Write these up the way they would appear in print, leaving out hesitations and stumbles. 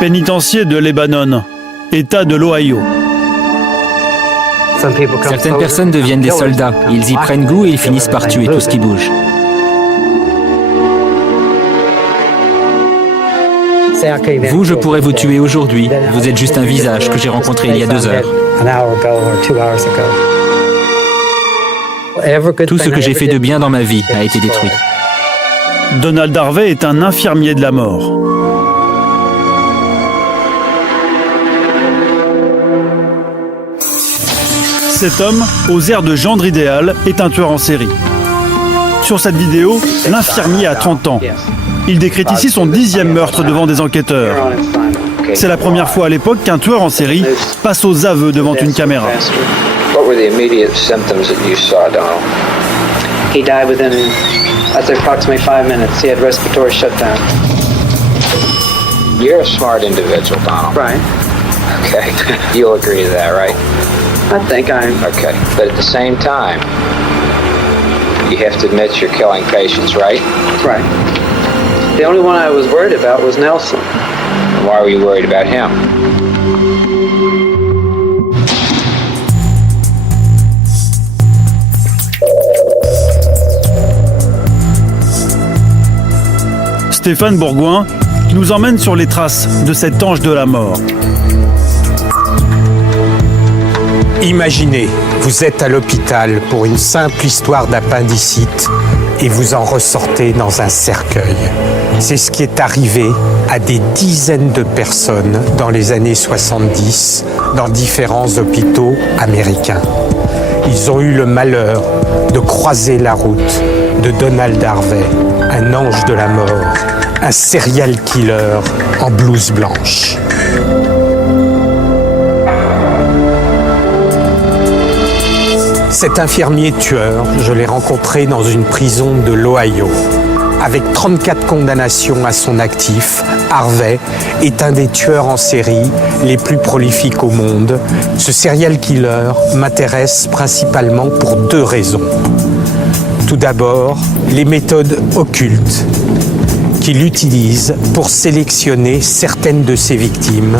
Pénitencier de Lebanon, État de l'Ohio. Certaines personnes deviennent des soldats. Ils y prennent goût et ils finissent par tuer tout ce qui bouge. Vous, je pourrais vous tuer aujourd'hui. Vous êtes juste un visage que j'ai rencontré il y a 2 heures. Tout ce que j'ai fait de bien dans ma vie a été détruit. Donald Harvey est un infirmier de la mort. Cet homme, aux airs de gendre idéal, est un tueur en série. Sur cette vidéo, l'infirmier a 30 ans. Il décrète ici son 10e meurtre devant des enquêteurs. C'est la première fois à l'époque qu'un tueur en série passe aux aveux devant une caméra. What were the immediate symptoms that you saw, Donald? He died within, I'd say, approximately 5 minutes. He had respiratory shutdown. You're a smart individual, Donald. Right. Okay. You'll agree to that, right? I think I'm... Okay. But at the same time, you have to admit you're killing patients, right? Right. The only one I was worried about was Nelson. And why were you worried about him? Stéphane Bourgoin nous emmène sur les traces de cet ange de la mort. Imaginez, vous êtes à l'hôpital pour une simple histoire d'appendicite et vous en ressortez dans un cercueil. C'est ce qui est arrivé à des dizaines de personnes dans les années 70 dans différents hôpitaux américains. Ils ont eu le malheur de croiser la route de Donald Harvey, un ange de la mort, un serial killer en blouse blanche. Cet infirmier tueur, je l'ai rencontré dans une prison de l'Ohio. Avec 34 condamnations à son actif, Harvey est un des tueurs en série les plus prolifiques au monde. Ce serial killer m'intéresse principalement pour 2 raisons. Tout d'abord, les méthodes occultes qu'il utilise pour sélectionner certaines de ses victimes.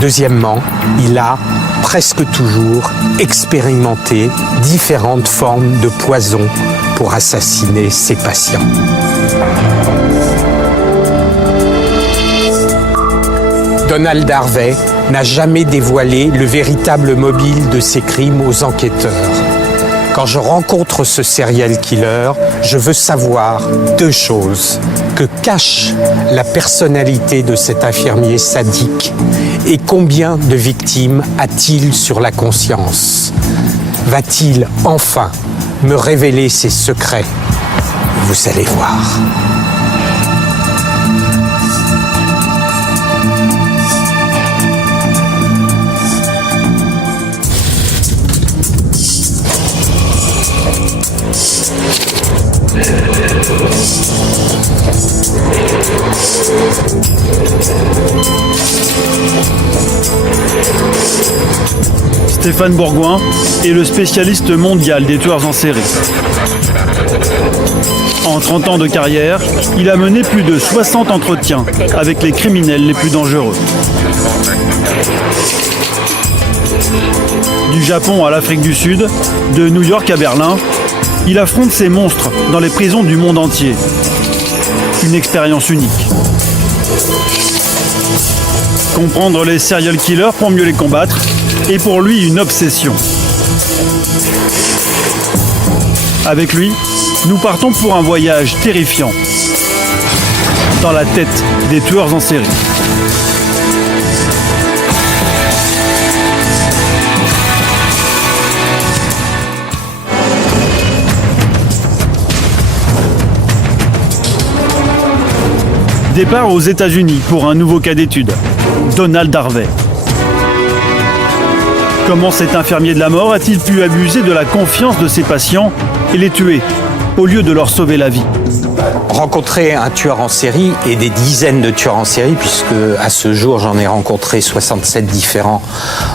Deuxièmement, il a presque toujours expérimenté différentes formes de poison pour assassiner ses patients. Donald Harvey n'a jamais dévoilé le véritable mobile de ses crimes aux enquêteurs. Quand je rencontre ce serial killer, je veux savoir 2 choses. Que cache la personnalité de cet infirmier sadique et combien de victimes a-t-il sur la conscience? Va-t-il enfin me révéler ses secrets? Vous allez voir. Stéphane Bourgoin est le spécialiste mondial des tueurs en série. En 30 ans de carrière, il a mené plus de 60 entretiens avec les criminels les plus dangereux. Du Japon à l'Afrique du Sud, de New York à Berlin, il affronte ces monstres dans les prisons du monde entier. Une expérience unique. Comprendre les serial killers pour mieux les combattre est pour lui une obsession. Avec lui, nous partons pour un voyage terrifiant dans la tête des tueurs en série. Départ aux États-Unis pour un nouveau cas d'étude, Donald Harvey. Comment cet infirmier de la mort a-t-il pu abuser de la confiance de ses patients et les tuer au lieu de leur sauver la vie? Rencontrer un tueur en série et des dizaines de tueurs en série, puisque à ce jour j'en ai rencontré 67 différents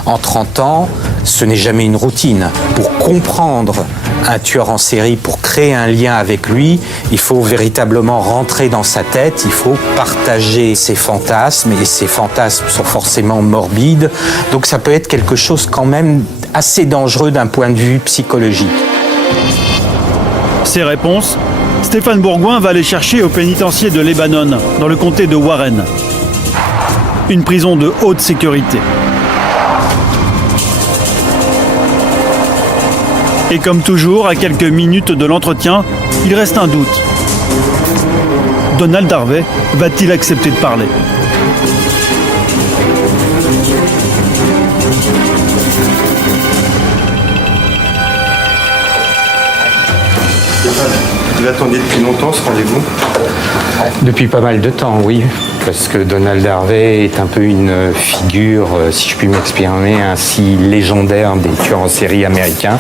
en 30 ans, ce n'est jamais une routine. Pour comprendre un tueur en série, pour créer un lien avec lui, il faut véritablement rentrer dans sa tête, il faut partager ses fantasmes, et ces fantasmes sont forcément morbides, donc ça peut être quelque chose quand même assez dangereux d'un point de vue psychologique. Ces réponses, Stéphane Bourgoin va les chercher au pénitencier de Lebanon, dans le comté de Warren. Une prison de haute sécurité. Et comme toujours, à quelques minutes de l'entretien, il reste un doute. Donald Harvey va-t-il accepter de parler ? Vous l'attendiez depuis longtemps, ce rendez-vous? Depuis pas mal de temps, oui. Parce que Donald Harvey est un peu une figure, si je puis m'exprimer ainsi, légendaire des tueurs en série américains,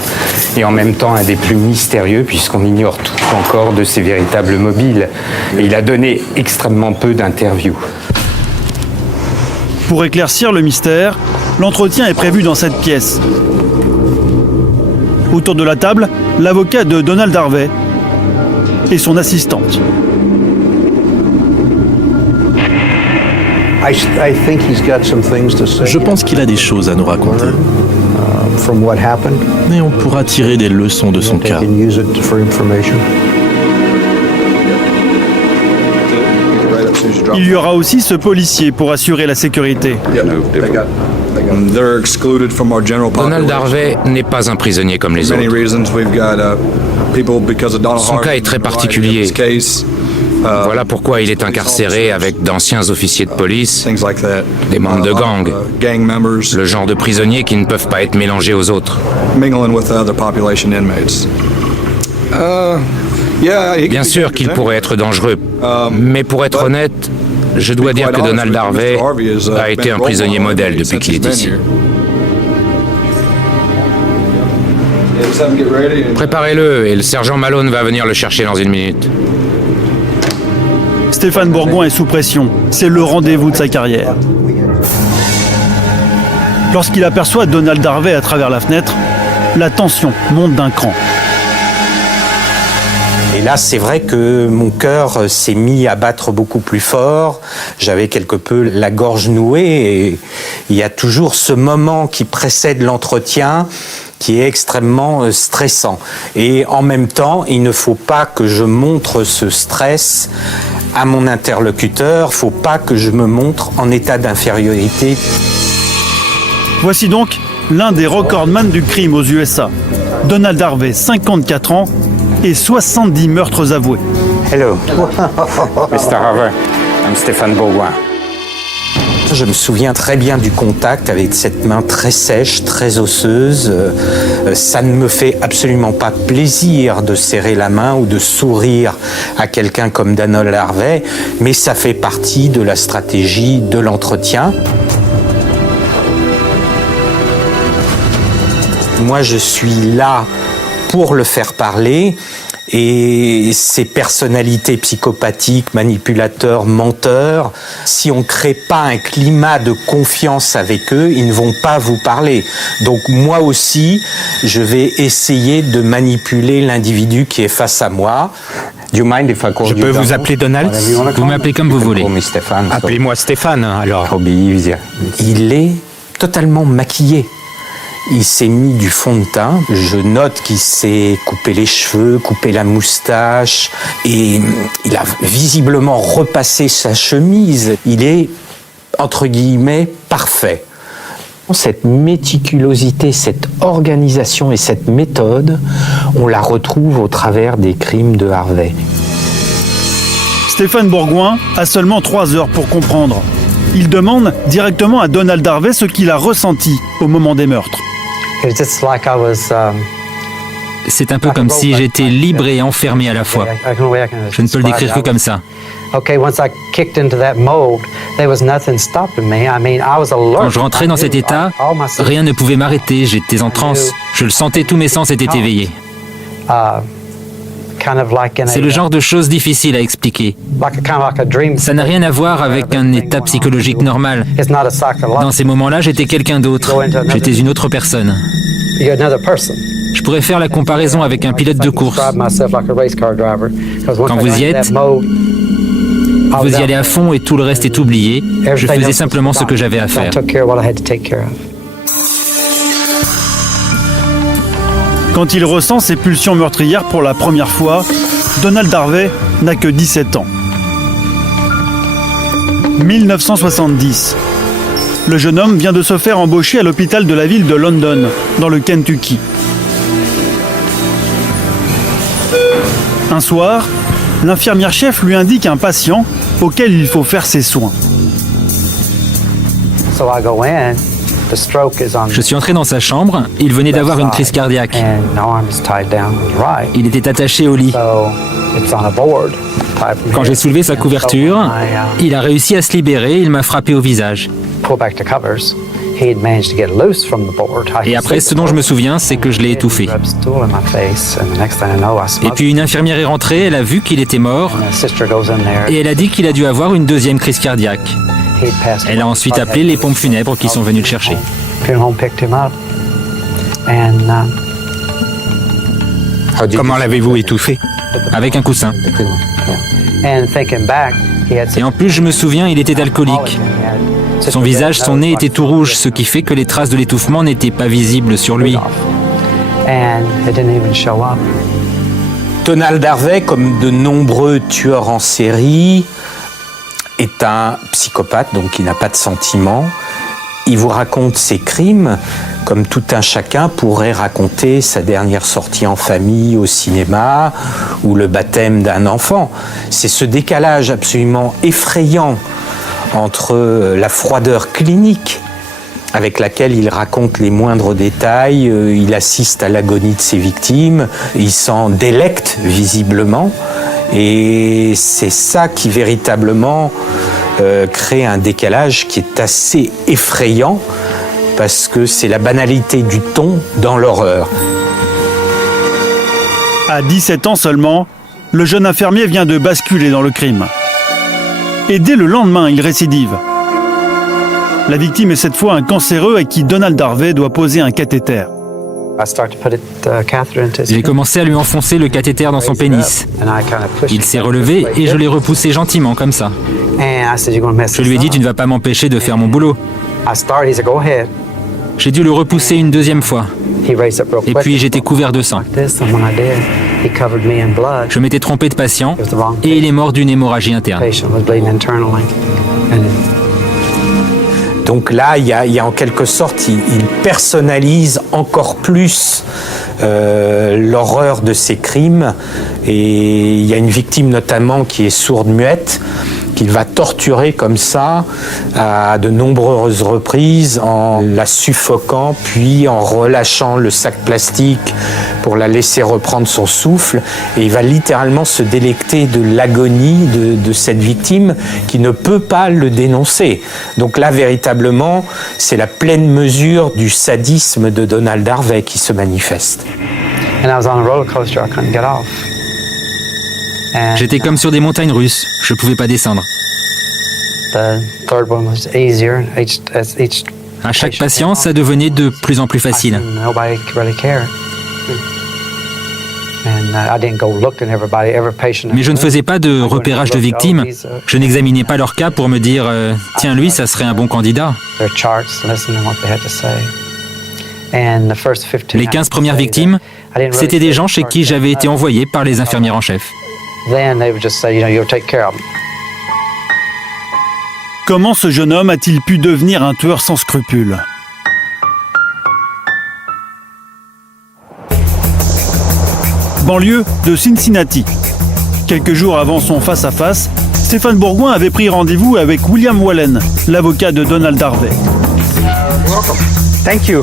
et en même temps un des plus mystérieux, puisqu'on ignore tout encore de ses véritables mobiles. Et il a donné extrêmement peu d'interviews. Pour éclaircir le mystère, l'entretien est prévu dans cette pièce. Autour de la table, l'avocat de Donald Harvey et son assistante. Je pense qu'il a des choses à nous raconter. Mais on pourra tirer des leçons de son cas. Il y aura aussi ce policier pour assurer la sécurité. Donald Harvey n'est pas un prisonnier comme les autres. Son cas est très particulier. Voilà pourquoi il est incarcéré avec d'anciens officiers de police, des membres de gangs, le genre de prisonniers qui ne peuvent pas être mélangés aux autres. Bien sûr qu'il pourrait être dangereux, mais pour être honnête, je dois dire que Donald Harvey a été un prisonnier modèle depuis qu'il est ici. Préparez-le et le sergent Malone va venir le chercher dans une minute. Stéphane Bourgoin est sous pression. C'est le rendez-vous de sa carrière. Lorsqu'il aperçoit Donald Harvey à travers la fenêtre, la tension monte d'un cran. Et là, c'est vrai que mon cœur s'est mis à battre beaucoup plus fort. J'avais quelque peu la gorge nouée. Et il y a toujours ce moment qui précède l'entretien qui est extrêmement stressant. Et en même temps, il ne faut pas que je montre ce stress à mon interlocuteur. Il ne faut pas que je me montre en état d'infériorité. Voici donc l'un des recordman du crime aux USA. Donald Harvey, 54 ans et 70 meurtres avoués. Hello, Mr. Harvey, I'm Stéphane Bourgoin. Je me souviens très bien du contact avec cette main très sèche, très osseuse. Ça ne me fait absolument pas plaisir de serrer la main ou de sourire à quelqu'un comme Donald Harvey, mais ça fait partie de la stratégie de l'entretien. Moi, je suis là pour le faire parler. Et ces personnalités psychopathiques, manipulateurs, menteurs, si on ne crée pas un climat de confiance avec eux, ils ne vont pas vous parler. Donc moi aussi, je vais essayer de manipuler l'individu qui est face à moi. Je peux vous appeler Donald? Vous m'appelez comme vous voulez. Appelez-moi Stéphane, alors. Il est totalement maquillé. Il s'est mis du fond de teint. Je note qu'il s'est coupé les cheveux, coupé la moustache et il a visiblement repassé sa chemise. Il est, entre guillemets, parfait. Cette méticulosité, cette organisation et cette méthode, on la retrouve au travers des crimes de Harvey. Stéphane Bourgoin a seulement 3 heures pour comprendre. Il demande directement à Donald Harvey ce qu'il a ressenti au moment des meurtres. C'est un peu comme si j'étais libre et enfermé à la fois. Je ne peux le décrire que comme ça. Quand je rentrais dans cet état, rien ne pouvait m'arrêter, j'étais en transe. Je le sentais, tous mes sens étaient éveillés. C'est le genre de choses difficiles à expliquer. Ça n'a rien à voir avec un état psychologique normal. Dans ces moments-là, j'étais quelqu'un d'autre. J'étais une autre personne. Je pourrais faire la comparaison avec un pilote de course. Quand vous y êtes, vous y allez à fond et tout le reste est oublié. Je faisais simplement ce que j'avais à faire. Quand il ressent ses pulsions meurtrières pour la première fois, Donald Harvey n'a que 17 ans. 1970. Le jeune homme vient de se faire embaucher à l'hôpital de la ville de London, dans le Kentucky. Un soir, l'infirmière-chef lui indique un patient auquel il faut faire ses soins. Je suis entré dans sa chambre, il venait d'avoir une crise cardiaque. Il était attaché au lit. Quand j'ai soulevé sa couverture, il a réussi à se libérer, il m'a frappé au visage. Et après, ce dont je me souviens, c'est que je l'ai étouffé. Et puis une infirmière est rentrée, elle a vu qu'il était mort, et elle a dit qu'il a dû avoir une deuxième crise cardiaque. Elle a ensuite appelé les pompes funèbres qui sont venues le chercher. Comment l'avez-vous étouffé? Avec un coussin. Et en plus, je me souviens, il était alcoolique. Son visage, son nez était tout rouge, ce qui fait que les traces de l'étouffement n'étaient pas visibles sur lui. Donald Harvey, comme de nombreux tueurs en série, est un psychopathe, donc il n'a pas de sentiments. Il vous raconte ses crimes, comme tout un chacun pourrait raconter sa dernière sortie en famille au cinéma ou le baptême d'un enfant. C'est ce décalage absolument effrayant entre la froideur clinique avec laquelle il raconte les moindres détails, il assiste à l'agonie de ses victimes, il s'en délecte visiblement, et c'est ça qui véritablement crée un décalage qui est assez effrayant, parce que c'est la banalité du ton dans l'horreur. À 17 ans seulement, le jeune infirmier vient de basculer dans le crime. Et dès le lendemain, il récidive. La victime est cette fois un cancéreux à qui Donald Harvey doit poser un cathéter. J'ai commencé à lui enfoncer le cathéter dans son pénis. Il s'est relevé et je l'ai repoussé gentiment comme ça. Je lui ai dit, tu ne vas pas m'empêcher de faire mon boulot. J'ai dû le repousser une deuxième fois. Et puis j'étais couvert de sang. Je m'étais trompé de patient et il est mort d'une hémorragie interne. Donc là, il y a en quelque sorte, il personnalise encore plus l'horreur de ces crimes. Et il y a une victime notamment qui est sourde-muette, qu'il va torturer comme ça à de nombreuses reprises en la suffoquant, puis en relâchant le sac plastique pour la laisser reprendre son souffle. Et il va littéralement se délecter de l'agonie de cette victime qui ne peut pas le dénoncer. Donc là, véritablement, c'est la pleine mesure du sadisme de Donald Harvey qui se manifeste. J'étais comme sur des montagnes russes, je ne pouvais pas descendre. À chaque patient, ça devenait de plus en plus facile. Mais je ne faisais pas de repérage de victimes. Je n'examinais pas leur cas pour me dire « Tiens, lui, ça serait un bon candidat ». Les 15 premières victimes, c'était des gens chez qui j'avais été envoyé par les infirmières en chef. Comment ce jeune homme a-t-il pu devenir un tueur sans scrupules ? Banlieue de Cincinnati. Quelques jours avant son face-à-face, Stéphane Bourgoin avait pris rendez-vous avec William Wallen, l'avocat de Donald Harvey. Thank you.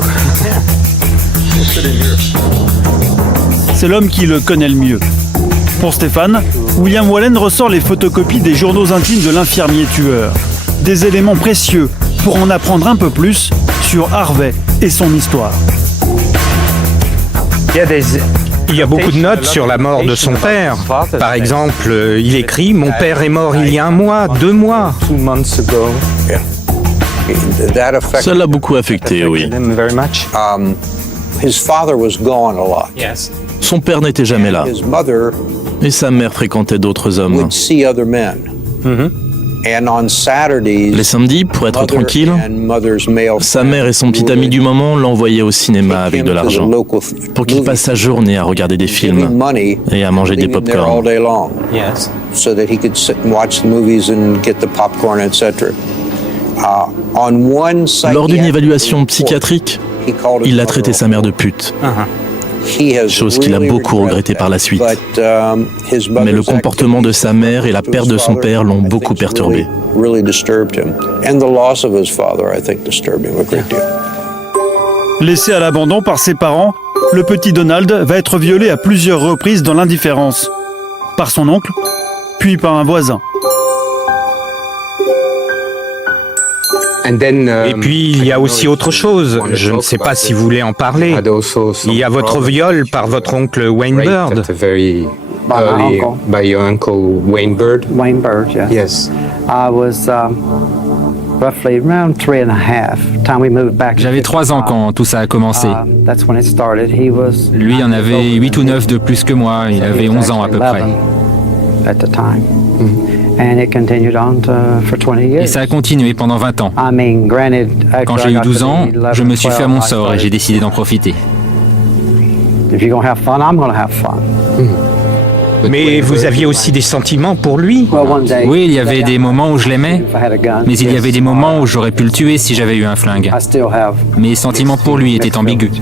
C'est l'homme qui le connaît le mieux. Pour Stéphane, William Wallen ressort les photocopies des journaux intimes de l'infirmier tueur. Des éléments précieux pour en apprendre un peu plus sur Harvey et son histoire. Il y a beaucoup de notes sur la mort de son père. Par exemple, il écrit « Mon père est mort il y a 1 mois, 2 mois ». Ça l'a beaucoup affecté, oui. Son père n'était jamais là, et sa mère fréquentait d'autres hommes. Les samedis, pour être tranquille, sa mère et son petit ami du moment l'envoyaient au cinéma avec de l'argent, pour qu'il passe sa journée à regarder des films et à manger des pop-corn. Lors d'une évaluation psychiatrique, il a traité sa mère de pute. Chose qu'il a beaucoup regretté par la suite. Mais le comportement de sa mère et la perte de son père l'ont beaucoup perturbé. Laissé à l'abandon par ses parents, le petit Donald va être violé à plusieurs reprises dans l'indifférence. Par son oncle, puis par un voisin. Et puis, il y a aussi autre chose. Je ne sais pas si vous voulez en parler. Il y a votre viol par votre oncle Wayne Bird. By your uncle Wayne Bird? Wayne Bird, yes. I was roughly around 3 and a half. Time we moved back. J'avais 3 ans quand tout ça a commencé. That's when it started. He was. Lui en avait 8 ou 9 de plus que moi. Il avait 11 ans à peu près. At the time. And it continued on for 20 years. Et ça a continué pendant 20 ans. I mean, granted, quand j'ai eu 12 ans, je me suis fait à mon sort et j'ai décidé d'en profiter. If you're gonna have fun, I'm gonna have fun. Mais vous aviez aussi des sentiments pour lui? Oui, il y avait des moments où je l'aimais, mais il y avait des moments où j'aurais pu le tuer si j'avais eu un flingue. Mes sentiments pour lui étaient ambigus.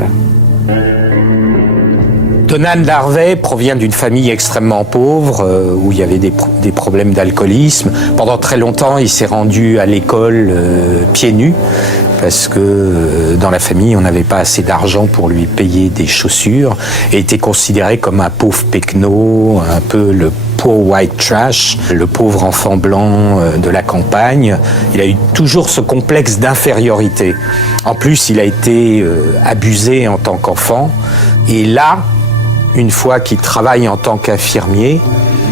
Donald Harvey provient d'une famille extrêmement pauvre où il y avait des problèmes d'alcoolisme. Pendant très longtemps, il s'est rendu à l'école pieds nus parce que dans la famille, on n'avait pas assez d'argent pour lui payer des chaussures et était considéré comme un pauvre pecno, un peu le poor white trash, le pauvre enfant blanc de la campagne. Il a eu toujours ce complexe d'infériorité. En plus, il a été abusé en tant qu'enfant. Et là, une fois qu'il travaille en tant qu'infirmier,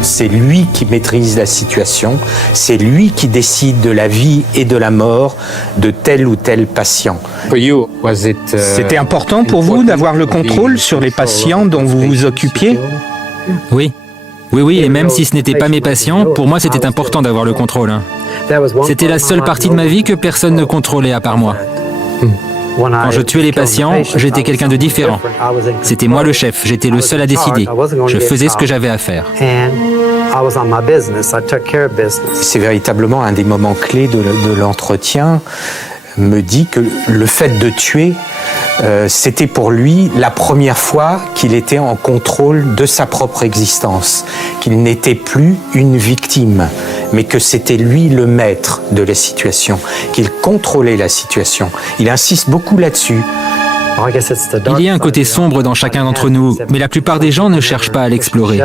c'est lui qui maîtrise la situation, c'est lui qui décide de la vie et de la mort de tel ou tel patient. C'était important pour vous d'avoir le contrôle sur les patients dont vous vous occupiez? Oui. Oui, et même si ce n'était pas mes patients, pour moi c'était important d'avoir le contrôle. C'était la seule partie de ma vie que personne ne contrôlait à part moi. Quand je tuais les patients, j'étais quelqu'un de différent. C'était moi le chef, j'étais le seul à décider. Je faisais ce que j'avais à faire. C'est véritablement un des moments clés de l'entretien. Me dit que le fait de tuer, c'était pour lui la première fois qu'il était en contrôle de sa propre existence, qu'il n'était plus une victime, mais que c'était lui le maître de la situation, qu'il contrôlait la situation. Il insiste beaucoup là-dessus. Il y a un côté sombre dans chacun d'entre nous, mais la plupart des gens ne cherchent pas à l'explorer.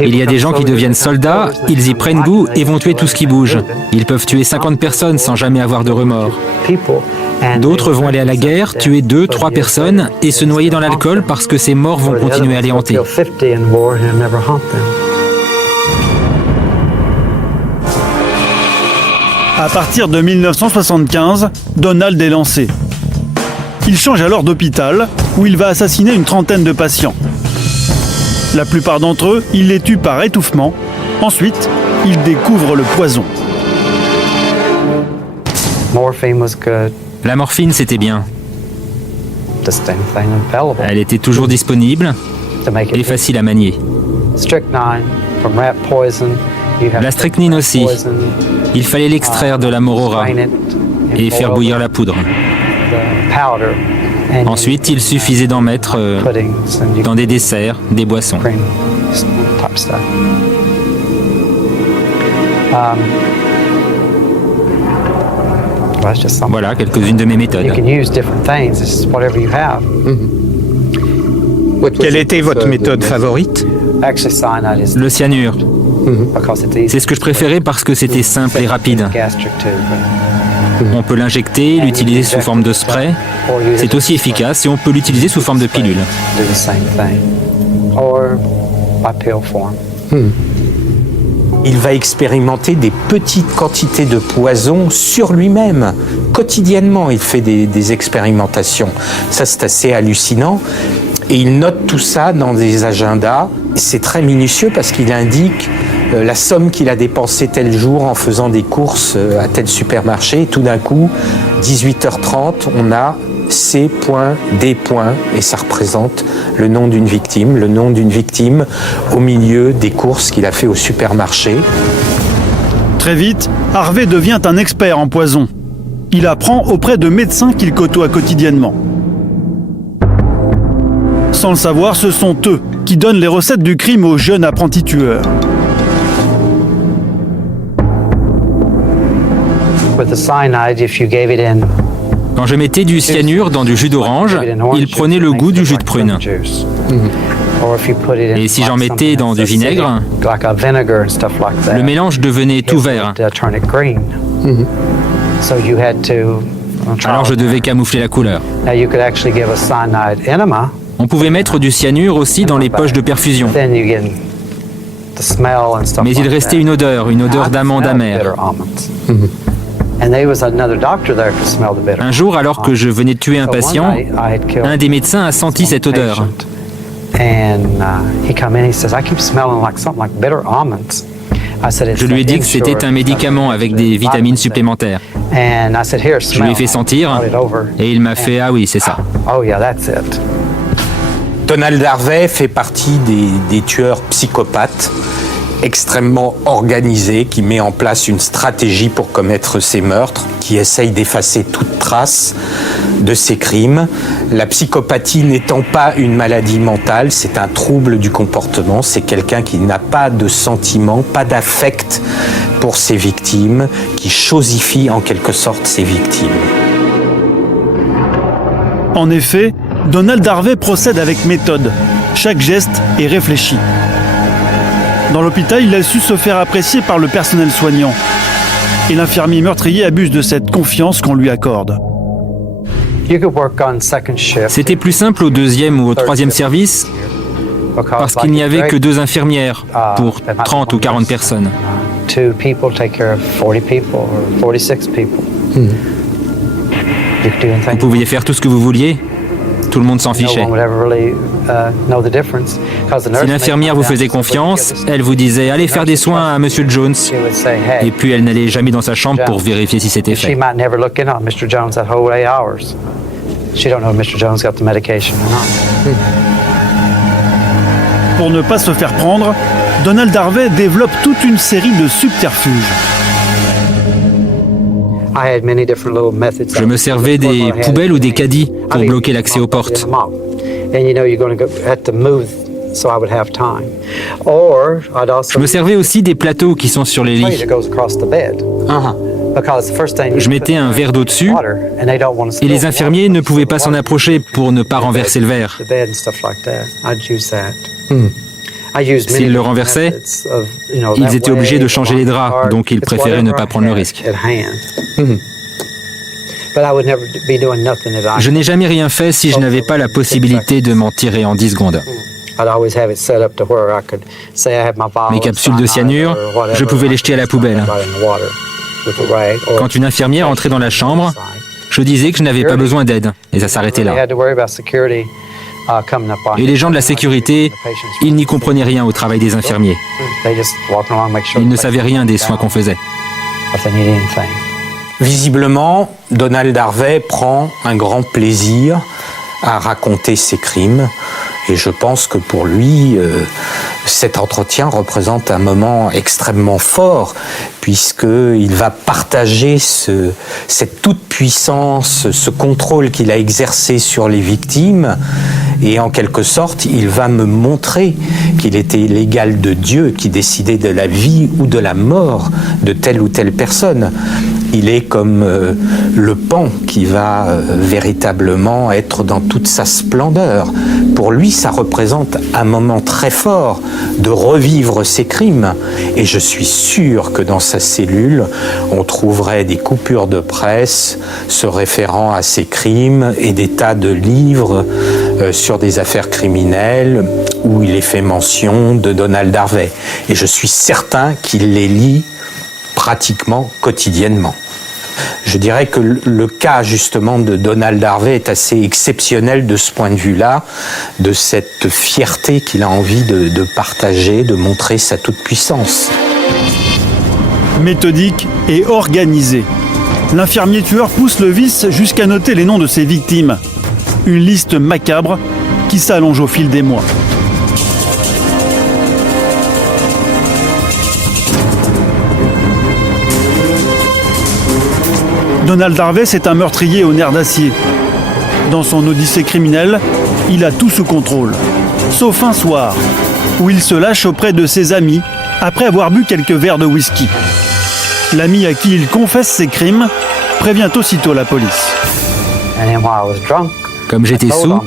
Il y a des gens qui deviennent soldats, ils y prennent goût et vont tuer tout ce qui bouge. Ils peuvent tuer 50 personnes sans jamais avoir de remords. D'autres vont aller à la guerre, tuer 2, 3 personnes et se noyer dans l'alcool parce que ces morts vont continuer à les hanter. À partir de 1975, Donald est lancé. Il change alors d'hôpital où il va assassiner une trentaine de patients. La plupart d'entre eux, il les tue par étouffement. Ensuite, il découvre le poison. La morphine, c'était bien. Elle était toujours disponible et facile à manier. La strychnine aussi. Il fallait l'extraire de la mort au rat et faire bouillir la poudre. Ensuite, il suffisait d'en mettre dans des desserts, des boissons. Voilà quelques-unes de mes méthodes. Quelle était votre méthode favorite? Le cyanure. C'est ce que je préférais parce que c'était simple et rapide. On peut l'injecter, l'utiliser sous forme de spray. C'est aussi efficace et on peut l'utiliser sous forme de pilule. Il va expérimenter des petites quantités de poison sur lui-même quotidiennement, il fait des expérimentations. Ça, c'est assez hallucinant. Et il note tout ça dans des agendas. C'est très minutieux parce qu'il indique la somme qu'il a dépensée tel jour en faisant des courses à tel supermarché. Et tout d'un coup, 18h30, on a C.D. et ça représente le nom d'une victime au milieu des courses qu'il a fait au supermarché. Très vite, Harvey devient un expert en poison. Il apprend auprès de médecins qu'il côtoie quotidiennement. Sans le savoir, ce sont eux qui donnent les recettes du crime aux jeunes apprentis tueurs. Quand je mettais du cyanure dans du jus d'orange, il prenait le goût du jus de prune. Et si j'en mettais dans du vinaigre, le mélange devenait tout vert. Alors je devais camoufler la couleur. On pouvait mettre du cyanure aussi dans les poches de perfusion. Mais il restait une odeur d'amande amère. Un jour, alors que je venais de tuer un patient, un des médecins a senti cette odeur. Je lui ai dit que c'était un médicament avec des vitamines supplémentaires. Je lui ai fait sentir et il m'a fait « Ah oui, c'est ça ». Donald Harvey fait partie des tueurs psychopathes extrêmement organisé, qui met en place une stratégie pour commettre ses meurtres, qui essaye d'effacer toute trace de ses crimes. La psychopathie n'étant pas une maladie mentale, c'est un trouble du comportement, c'est quelqu'un qui n'a pas de sentiment, pas d'affect pour ses victimes, qui chosifie en quelque sorte ses victimes. En effet, Donald Harvey procède avec méthode. Chaque geste est réfléchi. Dans l'hôpital, il a su se faire apprécier par le personnel soignant. Et l'infirmier meurtrier abuse de cette confiance qu'on lui accorde. C'était plus simple au deuxième ou au troisième service parce qu'il n'y avait que 2 infirmières pour 30 ou 40 personnes. Vous pouviez faire tout ce que vous vouliez. Tout le monde s'en fichait. Si l'infirmière vous faisait confiance, elle vous disait « Allez faire des soins à Monsieur Jones ». Et puis elle n'allait jamais dans sa chambre pour vérifier si c'était fait. Pour ne pas se faire prendre, Donald Harvey développe toute une série de subterfuges. Je me servais des poubelles ou des caddies pour bloquer l'accès aux portes. Je me servais aussi des plateaux qui sont sur les lits. Je mettais un verre d'eau dessus et les infirmiers ne pouvaient pas s'en approcher pour ne pas renverser le verre. S'ils le renversaient, ils étaient obligés de changer les draps, donc ils préféraient ne pas prendre le risque. Je n'ai jamais rien fait si je n'avais pas la possibilité de m'en tirer en 10 secondes. Mes capsules de cyanure, je pouvais les jeter à la poubelle. Quand une infirmière entrait dans la chambre, je disais que je n'avais pas besoin d'aide, et ça s'arrêtait là. Et les gens de la sécurité, ils n'y comprenaient rien au travail des infirmiers. Ils ne savaient rien des soins qu'on faisait. Visiblement, Donald Harvey prend un grand plaisir à raconter ses crimes. Et je pense que pour lui, cet entretien représente un moment extrêmement fort, puisqu'il va partager cette toute-puissance, ce contrôle qu'il a exercé sur les victimes, et en quelque sorte, il va me montrer qu'il était l'égal de Dieu, qui décidait de la vie ou de la mort de telle ou telle personne. Il est comme le Pan qui va véritablement être dans toute sa splendeur. Pour lui, ça représente un moment très fort de revivre ses crimes. Et je suis sûr que dans sa cellule, on trouverait des coupures de presse se référant à ses crimes et des tas de livres sur des affaires criminelles où il est fait mention de Donald Harvey. Et je suis certain qu'il les lit pratiquement quotidiennement. Je dirais que le cas justement de Donald Harvey est assez exceptionnel de ce point de vue-là, de cette fierté qu'il a envie de partager, de montrer sa toute-puissance. Méthodique et organisé, l'infirmier tueur pousse le vice jusqu'à noter les noms de ses victimes. Une liste macabre qui s'allonge au fil des mois. Donald Harvey, c'est un meurtrier au nerf d'acier. Dans son odyssée criminelle, il a tout sous contrôle. Sauf un soir, où il se lâche auprès de ses amis après avoir bu quelques verres de whisky. L'ami à qui il confesse ses crimes prévient aussitôt la police. Comme j'étais sous,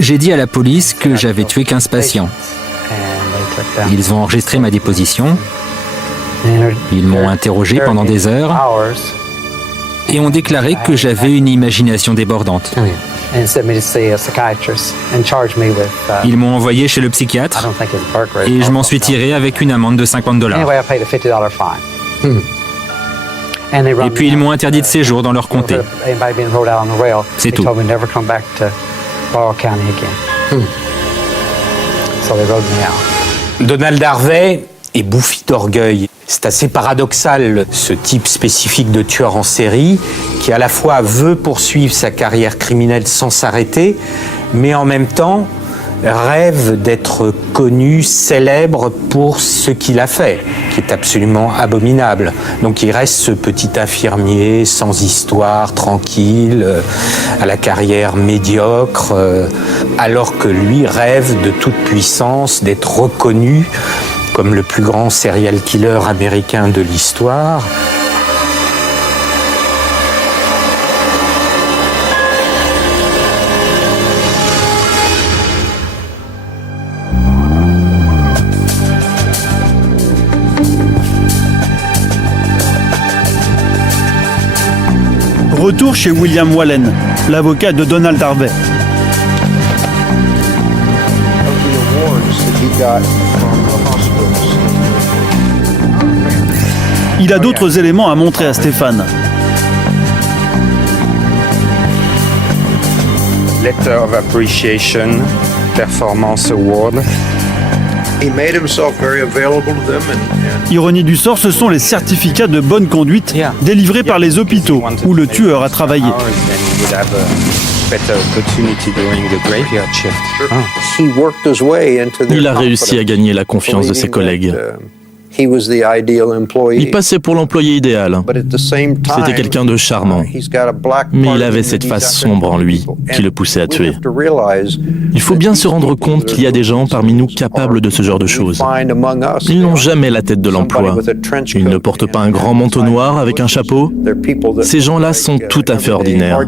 j'ai dit à la police que j'avais tué 15 patients. Ils ont enregistré ma déposition. Ils m'ont interrogé pendant des heures et ont déclaré que j'avais une imagination débordante. Ils m'ont envoyé chez le psychiatre et je m'en suis tiré avec une amende de $50. Et puis ils m'ont interdit de séjour dans leur comté. C'est tout. Donald Harvey est bouffi d'orgueil. C'est assez paradoxal, ce type spécifique de tueur en série, qui à la fois veut poursuivre sa carrière criminelle sans s'arrêter, mais en même temps rêve d'être connu, célèbre pour ce qu'il a fait, qui est absolument abominable. Donc il reste ce petit infirmier sans histoire, tranquille, à la carrière médiocre, alors que lui rêve de toute puissance, d'être reconnu comme le plus grand serial killer américain de l'histoire. Retour chez William Wallen, l'avocat de Donald Harvey. Il a d'autres éléments à montrer à Stéphane. Letter of Appreciation, Performance Award. Ironie du sort, ce sont les certificats de bonne conduite délivrés par les hôpitaux où le tueur a travaillé. Il a réussi à gagner la confiance de ses collègues. Il passait pour l'employé idéal. C'était quelqu'un de charmant. Mais il avait cette face sombre en lui qui le poussait à tuer. Il faut bien se rendre compte qu'il y a des gens parmi nous capables de ce genre de choses. Ils n'ont jamais la tête de l'emploi. Ils ne portent pas un grand manteau noir avec un chapeau. Ces gens-là sont tout à fait ordinaires.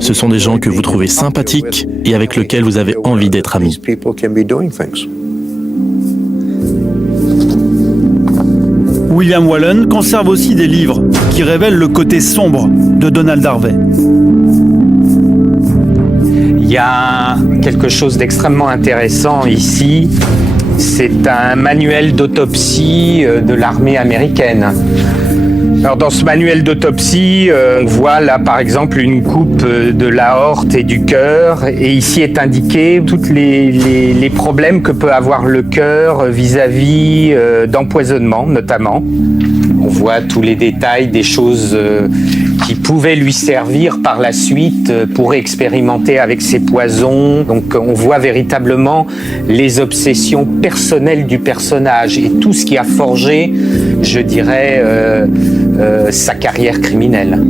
Ce sont des gens que vous trouvez sympathiques et avec lesquels vous avez envie d'être amis. William Wallen conserve aussi des livres qui révèlent le côté sombre de Donald Harvey. Il y a quelque chose d'extrêmement intéressant ici. C'est un manuel d'autopsie de l'armée américaine. Alors dans ce manuel d'autopsie, on voit là par exemple une coupe de l'aorte et du cœur, et ici est indiqué tous les problèmes que peut avoir le cœur vis-à-vis d'empoisonnement notamment. On voit tous les détails des choses qui pouvaient lui servir par la suite pour expérimenter avec ses poisons. Donc on voit véritablement les obsessions personnelles du personnage et tout ce qui a forgé, je dirais, sa carrière criminelle.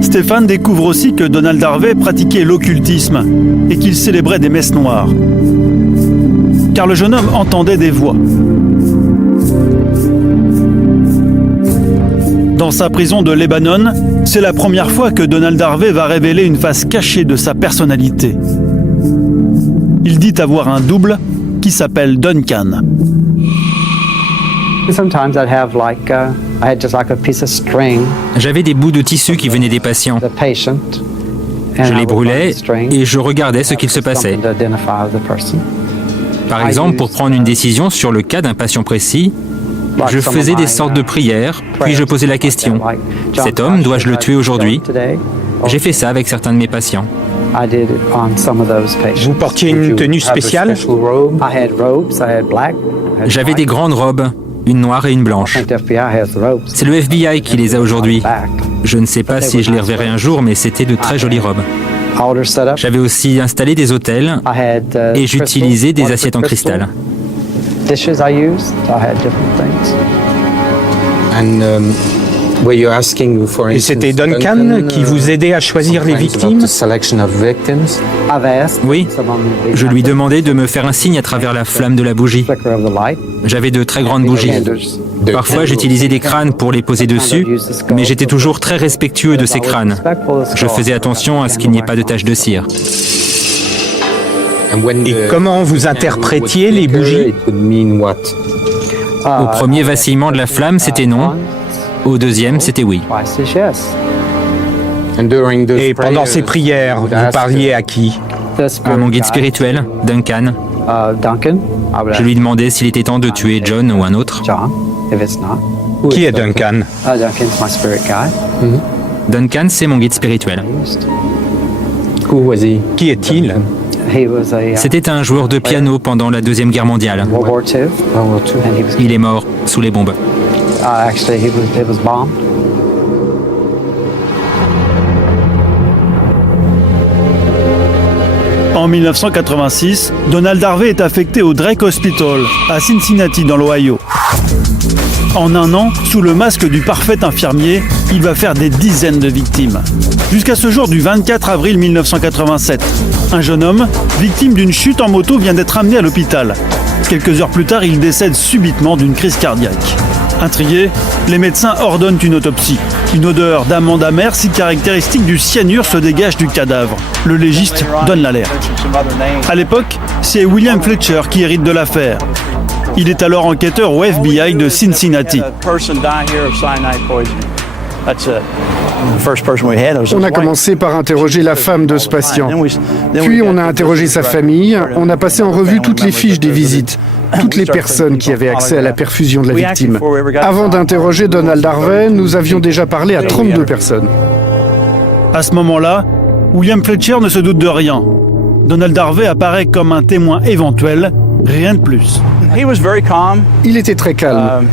Stéphane découvre aussi que Donald Harvey pratiquait l'occultisme et qu'il célébrait des messes noires. Car le jeune homme entendait des voix. Dans sa prison de Lebanon, c'est la première fois que Donald Harvey va révéler une face cachée de sa personnalité. Il dit avoir un double qui s'appelle Duncan. J'avais des bouts de tissu qui venaient des patients. Je les brûlais et je regardais ce qu'il se passait. Par exemple, pour prendre une décision sur le cas d'un patient précis, Je faisais des sortes de prières, puis je posais la question. Cet homme, dois-je le tuer aujourd'hui? J'ai fait ça avec certains de mes patients. Vous portiez une tenue spéciale? J'avais des grandes robes, une noire et une blanche. C'est le FBI qui les a aujourd'hui. Je ne sais pas si je les reverrai un jour, mais c'était de très jolies robes. J'avais aussi installé des autels et j'utilisais des assiettes en cristal. Et c'était Duncan qui vous aidait à choisir les victimes? Oui, je lui demandais de me faire un signe à travers la flamme de la bougie. J'avais de très grandes bougies. Parfois, j'utilisais des crânes pour les poser dessus, mais j'étais toujours très respectueux de ces crânes. Je faisais attention à ce qu'il n'y ait pas de taches de cire. Et comment vous interprétiez les bougies? Au premier vacillement de la flamme, c'était non. Au deuxième, c'était oui. Et pendant ces prières, vous parliez à qui? À mon guide spirituel, Duncan. Je lui demandais s'il était temps de tuer John ou un autre. Qui est Duncan? Duncan, c'est mon guide spirituel. Qui est-il? C'était un joueur de piano pendant la Deuxième Guerre mondiale. Il est mort sous les bombes. En 1986, Donald Harvey est affecté au Drake Hospital à Cincinnati dans l'Ohio. En un an, sous le masque du parfait infirmier, il va faire des dizaines de victimes. Jusqu'à ce jour du 24 avril 1987, un jeune homme, victime d'une chute en moto, vient d'être amené à l'hôpital. Quelques heures plus tard, il décède subitement d'une crise cardiaque. Intrigués, les médecins ordonnent une autopsie. Une odeur d'amande amère si caractéristique du cyanure se dégage du cadavre. Le légiste donne l'alerte. À l'époque, c'est William Fletcher qui hérite de l'affaire. Il est alors enquêteur au FBI de Cincinnati. On a commencé par interroger la femme de ce patient. Puis on a interrogé sa famille, on a passé en revue toutes les fiches des visites, toutes les personnes qui avaient accès à la perfusion de la victime. Avant d'interroger Donald Harvey, nous avions déjà parlé à 32 personnes. À ce moment-là, William Fletcher ne se doute de rien. Donald Harvey apparaît comme un témoin éventuel, rien de plus. Il était très calme,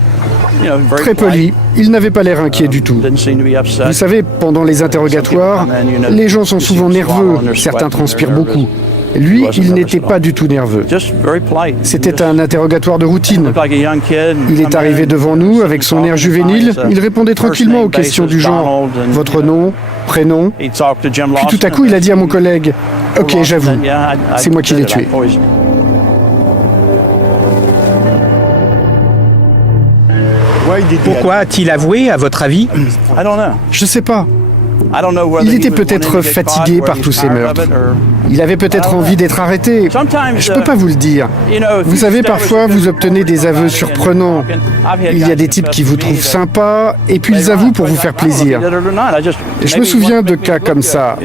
très poli, il n'avait pas l'air inquiet du tout. Vous savez, pendant les interrogatoires, les gens sont souvent nerveux, certains transpirent beaucoup. Lui, il n'était pas du tout nerveux. C'était un interrogatoire de routine. Il est arrivé devant nous avec son air juvénile. Il répondait tranquillement aux questions du genre « Votre nom, prénom ?» Puis tout à coup, il a dit à mon collègue « Ok, j'avoue, c'est moi qui l'ai tué. » Pourquoi a-t-il avoué, à votre avis? Je ne sais pas. Il était peut-être fatigué par tous ces meurtres. Il avait peut-être envie d'être arrêté. Je ne peux pas vous le dire. Vous savez, parfois, vous obtenez des aveux surprenants. Il y a des types qui vous trouvent sympa, et puis ils avouent pour vous faire plaisir. Et je me souviens de cas comme ça.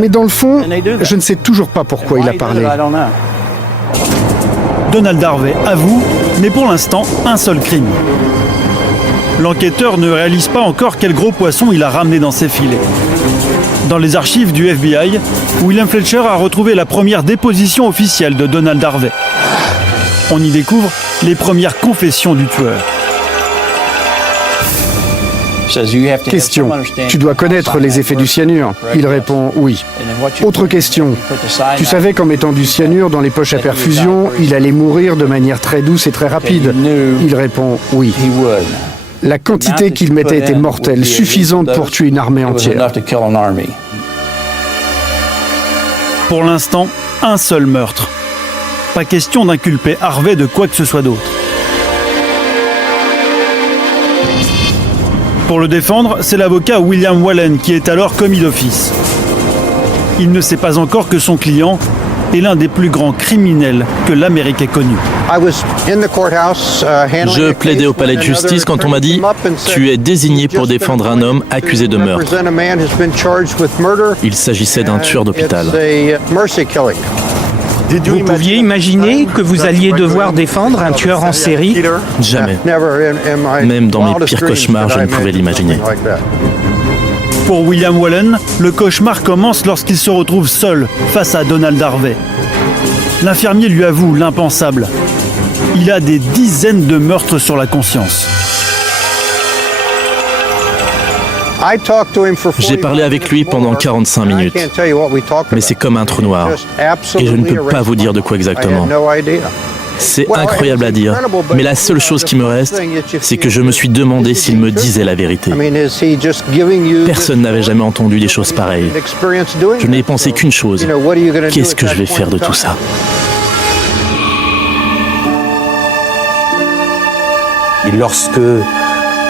Mais dans le fond, je ne sais toujours pas pourquoi il a parlé. Donald Harvey avoue, mais pour l'instant, un seul crime. L'enquêteur ne réalise pas encore quel gros poisson il a ramené dans ses filets. Dans les archives du FBI, William Fletcher a retrouvé la première déposition officielle de Donald Harvey. On y découvre les premières confessions du tueur. Question. Tu dois connaître les effets du cyanure. Il répond oui. Autre question. Tu savais qu'en mettant du cyanure dans les poches à perfusion, il allait mourir de manière très douce et très rapide. Il répond oui. La quantité qu'il mettait était mortelle, suffisante pour tuer une armée entière. Pour l'instant, un seul meurtre. Pas question d'inculper Harvey de quoi que ce soit d'autre. Pour le défendre, c'est l'avocat William Wallen qui est alors commis d'office. Il ne sait pas encore que son client est l'un des plus grands criminels que l'Amérique ait connu. Je plaidais au palais de justice quand on m'a dit « Tu es désigné pour défendre un homme accusé de meurtre ». Il s'agissait d'un tueur d'hôpital. Vous pouviez imaginer que vous alliez devoir défendre un tueur en série? Jamais. Même dans mes pires cauchemars, je ne pouvais l'imaginer. Pour William Wallen, le cauchemar commence lorsqu'il se retrouve seul face à Donald Harvey. L'infirmier lui avoue l'impensable. Il a des dizaines de meurtres sur la conscience. J'ai parlé avec lui pendant 45 minutes, mais c'est comme un trou noir, et je ne peux pas vous dire de quoi exactement. C'est incroyable à dire, mais la seule chose qui me reste, c'est que je me suis demandé s'il me disait la vérité. Personne n'avait jamais entendu des choses pareilles. Je n'ai pensé qu'une chose, qu'est-ce que je vais faire de tout ça ? Et lorsque,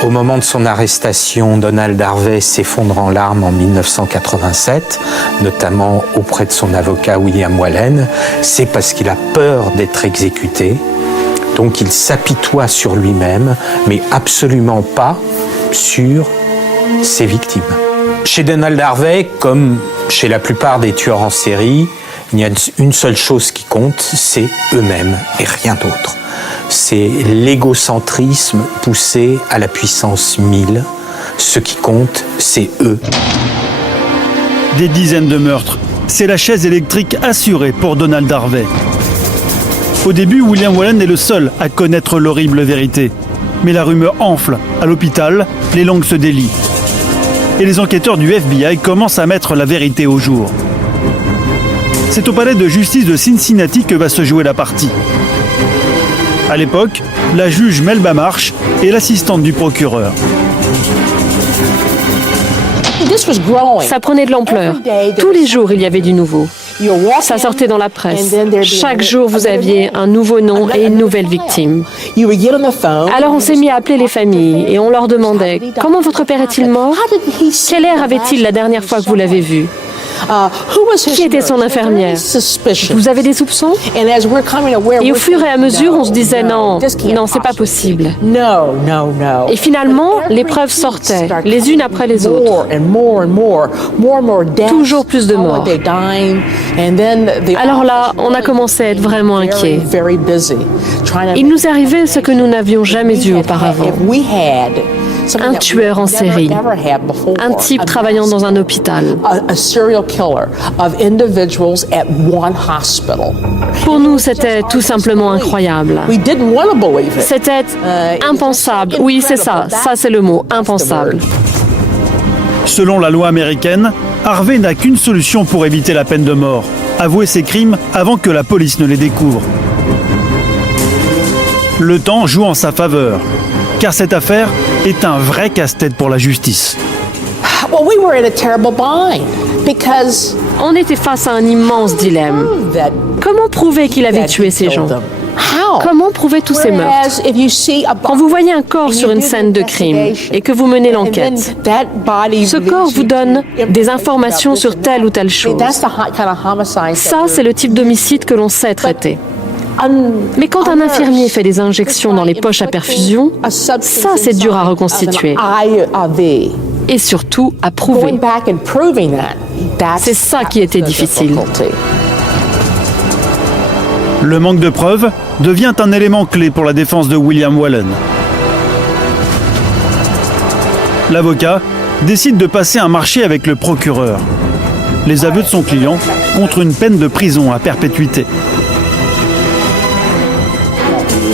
au moment de son arrestation, Donald Harvey s'effondre en larmes en 1987, notamment auprès de son avocat William Wallen, c'est parce qu'il a peur d'être exécuté. Donc il s'apitoie sur lui-même, mais absolument pas sur ses victimes. Chez Donald Harvey, comme chez la plupart des tueurs en série, il y a une seule chose qui compte, c'est eux-mêmes et rien d'autre. C'est l'égocentrisme poussé à la puissance 1000. Ce qui compte, c'est eux. Des dizaines de meurtres. C'est la chaise électrique assurée pour Donald Harvey. Au début, William Wallen est le seul à connaître l'horrible vérité. Mais la rumeur enfle. À l'hôpital, les langues se délient. Et les enquêteurs du FBI commencent à mettre la vérité au jour. C'est au palais de justice de Cincinnati que va se jouer la partie. À l'époque, la juge Melba Marsh est l'assistante du procureur. Ça prenait de l'ampleur. Tous les jours, il y avait du nouveau. Ça sortait dans la presse. Chaque jour, vous aviez un nouveau nom et une nouvelle victime. Alors on s'est mis à appeler les familles et on leur demandait « Comment votre père est-il mort? Quel air avait-il la dernière fois que vous l'avez vu? Qui était son infirmière? Vous avez des soupçons? » Et au fur et à mesure, on se disait non, c'est pas possible. Et finalement, les preuves sortaient, les unes après les autres. Toujours plus de morts. Alors là, on a commencé à être vraiment inquiets. Il nous arrivait ce que nous n'avions jamais eu auparavant. Un tueur en série, un type travaillant dans un hôpital. Pour nous, c'était tout simplement incroyable. C'était impensable. Oui, c'est ça c'est le mot, impensable. Selon la loi américaine, Harvey n'a qu'une solution pour éviter la peine de mort: avouer ses crimes avant que la police ne les découvre. Le temps joue en sa faveur, car cette affaire est un vrai casse-tête pour la justice. On était face à un immense dilemme. Comment prouver qu'il avait tué ces gens? Comment prouver tous ces meurtres? Quand vous voyez un corps sur une scène de crime et que vous menez l'enquête, ce corps vous donne des informations sur telle ou telle chose. Ça, c'est le type d'homicide que l'on sait traiter. Mais quand un infirmier fait des injections dans les poches à perfusion, ça, c'est dur à reconstituer. Et surtout, à prouver. C'est ça qui était difficile. Le manque de preuves devient un élément clé pour la défense de William Wallen. L'avocat décide de passer un marché avec le procureur. Les aveux de son client contre une peine de prison à perpétuité.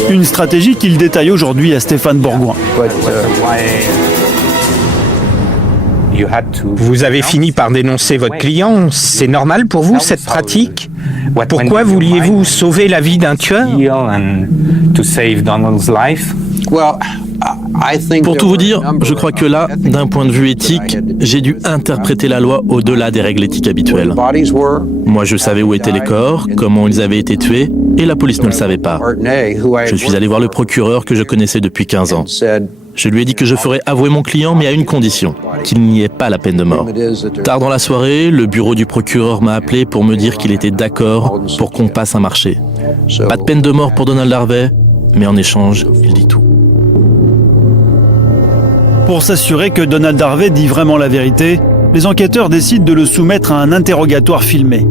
Une stratégie qu'il détaille aujourd'hui à Stéphane Bourgoin. Vous avez fini par dénoncer votre client. C'est normal pour vous, cette pratique? Pourquoi vouliez-vous sauver la vie d'un tueur? Pour tout vous dire, je crois que là, d'un point de vue éthique, j'ai dû interpréter la loi au-delà des règles éthiques habituelles. Moi, je savais où étaient les corps, comment ils avaient été tués, et la police ne le savait pas. Je suis allé voir le procureur que je connaissais depuis 15 ans. Je lui ai dit que je ferais avouer mon client, mais à une condition, qu'il n'y ait pas la peine de mort. Tard dans la soirée, le bureau du procureur m'a appelé pour me dire qu'il était d'accord pour qu'on passe un marché. Pas de peine de mort pour Donald Harvey, mais en échange, il dit tout. Pour s'assurer que Donald Harvey dit vraiment la vérité, les enquêteurs décident de le soumettre à un interrogatoire filmé.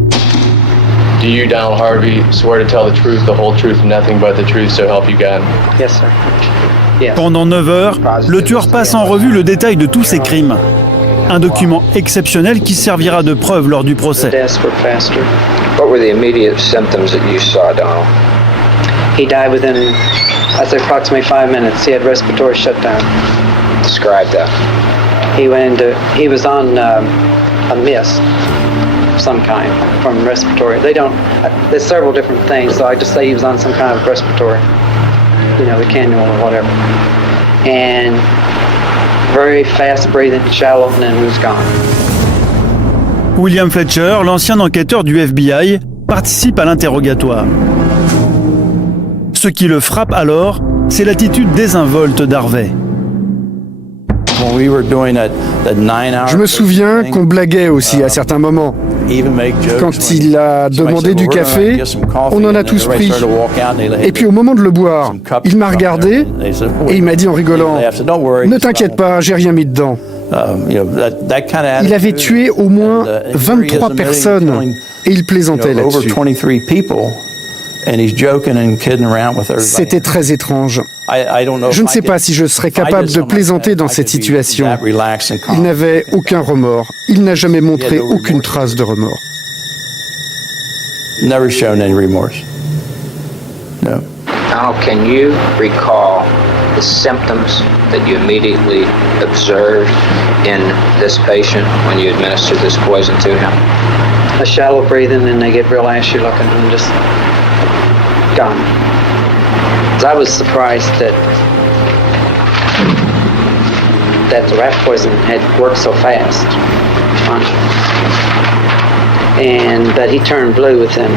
Do you, Donald Harvey, swear to tell the truth, the whole truth, nothing but the truth, so help you God? Yes, sir. Yes. Pendant 9 heures, le tueur passe en revue le détail de tous ses crimes. Un document exceptionnel qui servira de preuve lors du procès. What were the immediate symptoms that you saw, Donald? He died within, I'd say, approximately 5 minutes. He had respiratory shutdown. Describe that. He was on a mist of some kind from respiratory. There's several different things, so I just say he was on some kind of respiratory, the cannula or whatever. And very fast breathing, shallow, and then he was gone. William Fletcher, l'ancien enquêteur du FBI, participe à l'interrogatoire. Ce qui le frappe alors, c'est l'attitude désinvolte d'Harvey. Je me souviens qu'on blaguait aussi à certains moments. Quand il a demandé du café, on en a tous pris. Et puis au moment de le boire, il m'a regardé et il m'a dit en rigolant « Ne t'inquiète pas, j'ai rien mis dedans ». Il avait tué au moins 23 personnes et il plaisantait là-dessus. C'était très étrange. Je ne sais pas si je serais capable de plaisanter dans cette situation. Il n'avait aucun remords. Il n'a jamais montré aucune trace de remords. Never shown any remorse. No. Donald, can you recall the symptoms that you immediately observed in this patient when you administered this poison to him? A shallow breathing, and they get real ashy looking and just gone. I was surprised that the rat poison had worked so fast, and that he turned blue within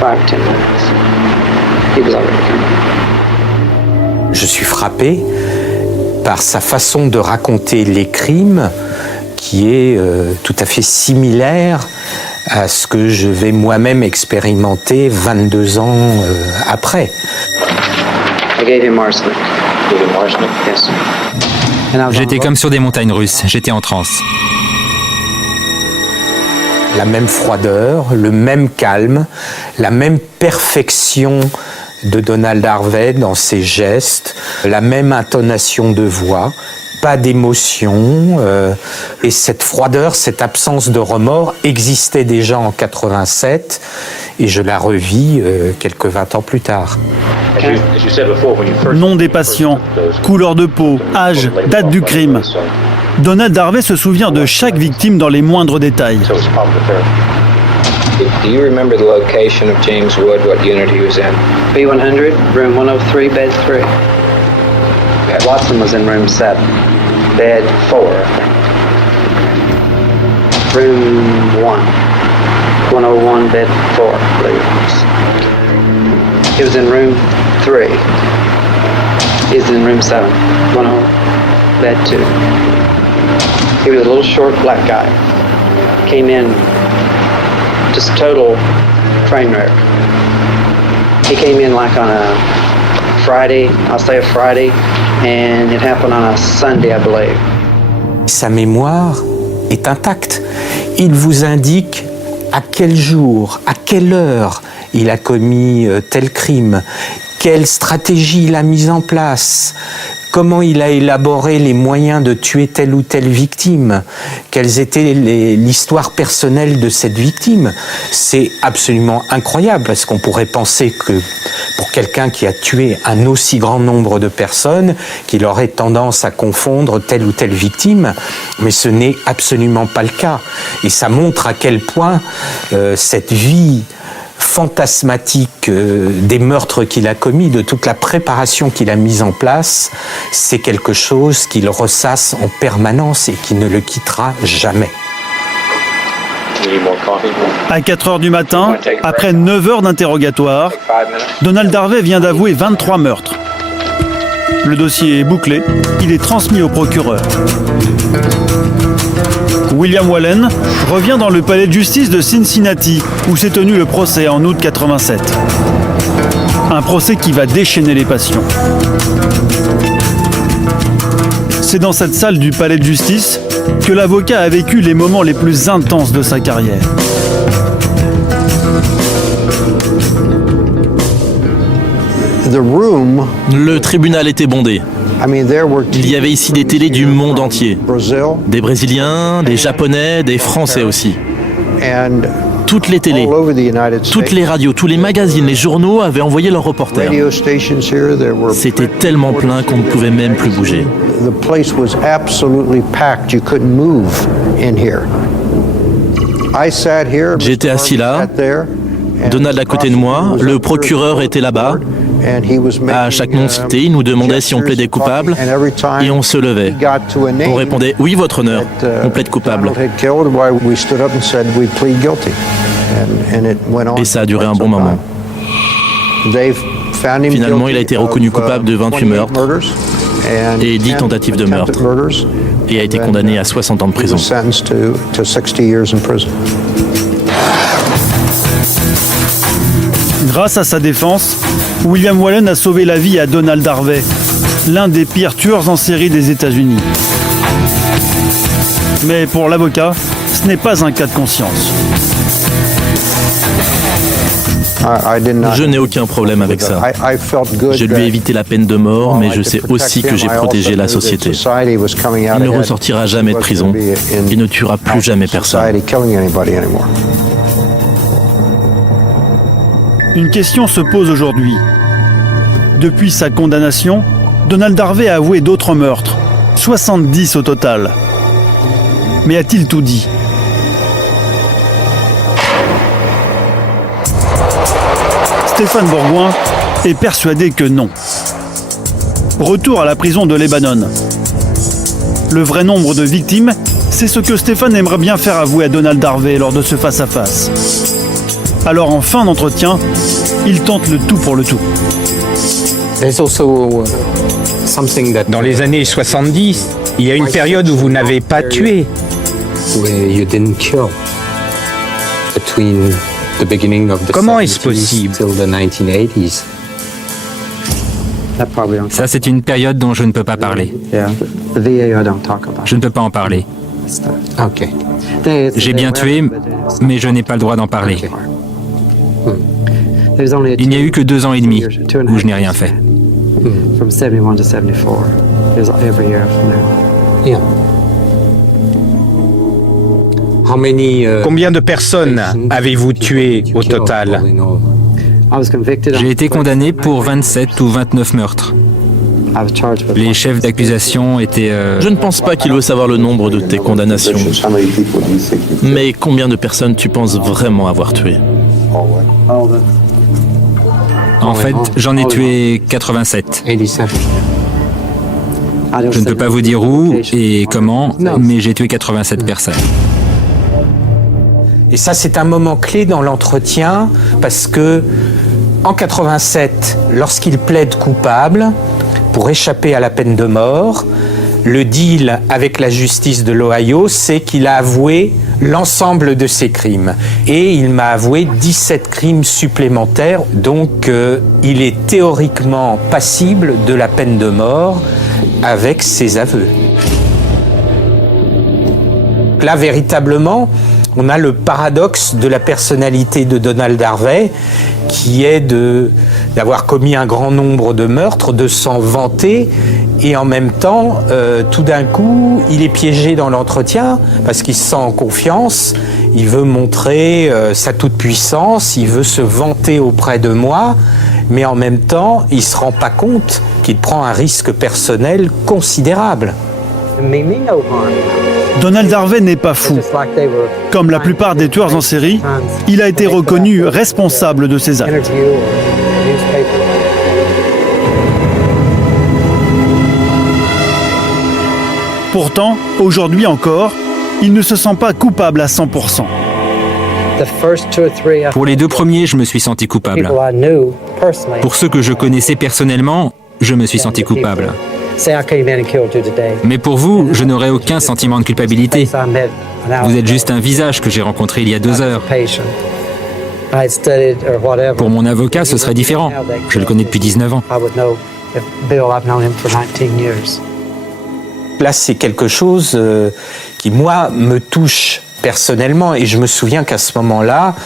5 or 10 minutes. He was already gone. Je suis frappé par sa façon de raconter les crimes qui est tout à fait similaire à ce que je vais moi-même expérimenter 22 ans après. J'étais comme sur des montagnes russes, j'étais en transe. La même froideur, le même calme, la même perfection de Donald Harvey dans ses gestes, la même intonation de voix, pas d'émotion, et cette froideur, cette absence de remords existait déjà en 87 et je la revis quelques 20 ans plus tard. Nom des patients, couleur de peau, âge, date du crime. Donald Harvey se souvient de chaque victime dans les moindres détails. Do you remember the location of James Wood, what unit he was in? B100, room 103, bed 3. Watson was in room 7, bed 4, I think. Room 1, 101, bed 4, I believe it was. He was in room 3. He's in room 7, 10, bed 2. He was a little short black guy. Came in just total train wreck. He came in like on a Friday, I'll say a Friday, and it happened on a Sunday, I believe. Sa mémoire est intacte. Il vous indique à quel jour, à quelle heure il a commis tel crime, quelle stratégie il a mise en place, comment il a élaboré les moyens de tuer telle ou telle victime, quelles étaient l'histoire personnelle de cette victime. C'est absolument incroyable parce qu'on pourrait penser que pour quelqu'un qui a tué un aussi grand nombre de personnes, qu'il aurait tendance à confondre telle ou telle victime, mais ce n'est absolument pas le cas. Et ça montre à quel point cette vie fantasmatique des meurtres qu'il a commis, de toute la préparation qu'il a mise en place, c'est quelque chose qu'il ressasse en permanence et qui ne le quittera jamais. À 4 heures du matin, après 9 heures d'interrogatoire, Donald Harvey vient d'avouer 23 meurtres. Le dossier est bouclé, il est transmis au procureur. William Wallen revient dans le palais de justice de Cincinnati, où s'est tenu le procès en août 87. Un procès qui va déchaîner les passions. C'est dans cette salle du palais de justice que l'avocat a vécu les moments les plus intenses de sa carrière. Le tribunal était bondé. Il y avait ici des télés du monde entier. Des Brésiliens, des Japonais, des Français aussi. Toutes les télés, toutes les radios, tous les magazines, les journaux avaient envoyé leurs reporters. C'était tellement plein qu'on ne pouvait même plus bouger. J'étais assis là, Donald à côté de moi, le procureur était là-bas. À chaque nom cité, il nous demandait si on plaidait coupable et on se levait. On répondait « Oui, votre honneur, on plaide coupable ». Et ça a duré un bon moment. Finalement, il a été reconnu coupable de 28 meurtres et 10 tentatives de meurtre et a été condamné à 60 ans de prison. Grâce à sa défense, William Wallen a sauvé la vie à Donald Harvey, l'un des pires tueurs en série des États-Unis. Mais pour l'avocat, ce n'est pas un cas de conscience. Je n'ai aucun problème avec ça. Je lui ai évité la peine de mort, mais je sais aussi que j'ai protégé la société. Il ne ressortira jamais de prison et ne tuera plus jamais personne. Une question se pose aujourd'hui. Depuis sa condamnation, Donald Harvey a avoué d'autres meurtres, 70 au total. Mais a-t-il tout dit ? Stéphane Bourgoin est persuadé que non. Retour à la prison de Lebanon. Le vrai nombre de victimes, c'est ce que Stéphane aimerait bien faire avouer à Donald Harvey lors de ce face-à-face. Alors en fin d'entretien, il tente le tout pour le tout. Dans les années 70, il y a une période où vous n'avez pas tué. Comment est-ce possible? Ça, c'est une période dont je ne peux pas parler. Je ne peux pas en parler. J'ai bien tué, mais je n'ai pas le droit d'en parler. Il n'y a eu que 2 ans et demi où je n'ai rien fait. Combien de personnes avez-vous tué au total? J'ai été condamné pour 27 ou 29 meurtres. Les chefs d'accusation étaient... Je ne pense pas qu'il veut savoir le nombre de tes condamnations. Mais combien de personnes tu penses vraiment avoir tué? En fait, j'en ai tué 87. Je ne peux pas vous dire où et comment, mais j'ai tué 87 personnes. Et ça, c'est un moment clé dans l'entretien, parce que en 87, lorsqu'il plaide coupable, pour échapper à la peine de mort, le deal avec la justice de l'Ohio, c'est qu'il a avoué l'ensemble de ses crimes. Et il m'a avoué 17 crimes supplémentaires, donc il est théoriquement passible de la peine de mort avec ses aveux. Là, véritablement, on a le paradoxe de la personnalité de Donald Harvey, qui est d'avoir commis un grand nombre de meurtres, de s'en vanter, et en même temps, tout d'un coup, il est piégé dans l'entretien, parce qu'il se sent en confiance, il veut montrer sa toute-puissance, il veut se vanter auprès de moi, mais en même temps, il ne se rend pas compte qu'il prend un risque personnel considérable. Donald Harvey n'est pas fou. Comme la plupart des tueurs en série, il a été reconnu responsable de ses actes. Pourtant, aujourd'hui encore, il ne se sent pas coupable à 100%. Pour les 2 premiers, je me suis senti coupable. Pour ceux que je connaissais personnellement, je me suis senti coupable. Mais pour vous, je n'aurai aucun sentiment de culpabilité. Vous êtes juste un visage que j'ai rencontré il y a 2 heures. Pour mon avocat, ce serait différent. Je le connais depuis 19 ans. Là, c'est quelque chose qui, moi, me touche personnellement. Et je me souviens qu'à ce moment-là,